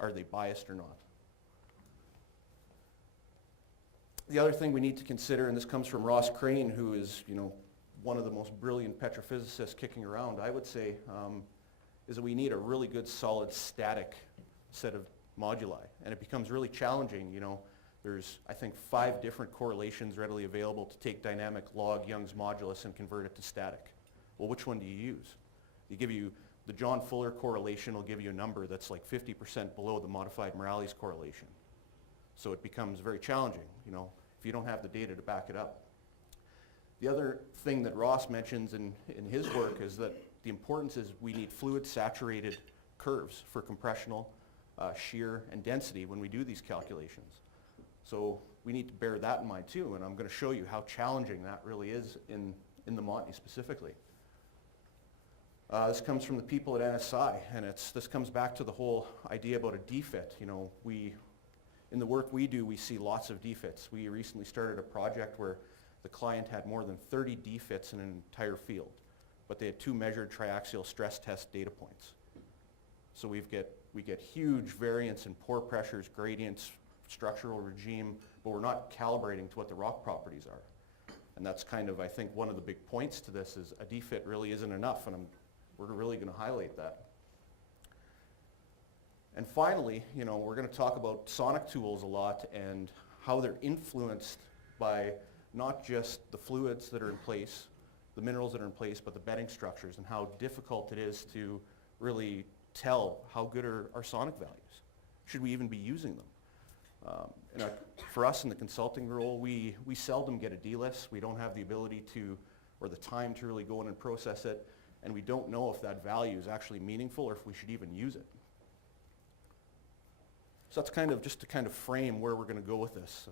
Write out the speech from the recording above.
are they biased or not? The other thing we need to consider, and this comes from Ross Crane, who is, one of the most brilliant petrophysicists kicking around, I would say, is that we need a really good, solid, static set of moduli. And it becomes really challenging, There's, I think, 5 different correlations readily available to take dynamic log Young's modulus and convert it to static. Well, which one do you use? The John Fuller correlation will give you a number that's like 50% below the modified Morales correlation. So it becomes very challenging, if you don't have the data to back it up. The other thing that Ross mentions in his work is that the importance is we need fluid saturated curves for compressional, shear, and density when we do these calculations. So we need to bear that in mind too, and I'm going to show you how challenging that really is in the Montney specifically. This comes from the people at NSI, and this comes back to the whole idea about a defit. In the work we do, we see lots of defits. We recently started a project where the client had more than 30 defits in an entire field, but they had 2 measured triaxial stress test data points. So we get huge variance in pore pressures, gradients, structural regime, but we're not calibrating to what the rock properties are. And that's kind of, I think, one of the big points to this is a defit really isn't enough, and we're really going to highlight that. And finally, we're going to talk about sonic tools a lot and how they're influenced by not just the fluids that are in place, the minerals that are in place, but the bedding structures and how difficult it is to really tell how good are our sonic values. Should we even be using them? For us in the consulting role, we seldom get a D-list. We don't have the ability to, or the time to really go in and process it, and we don't know if that value is actually meaningful or if we should even use it. So that's just to kind of frame where we're going to go with this.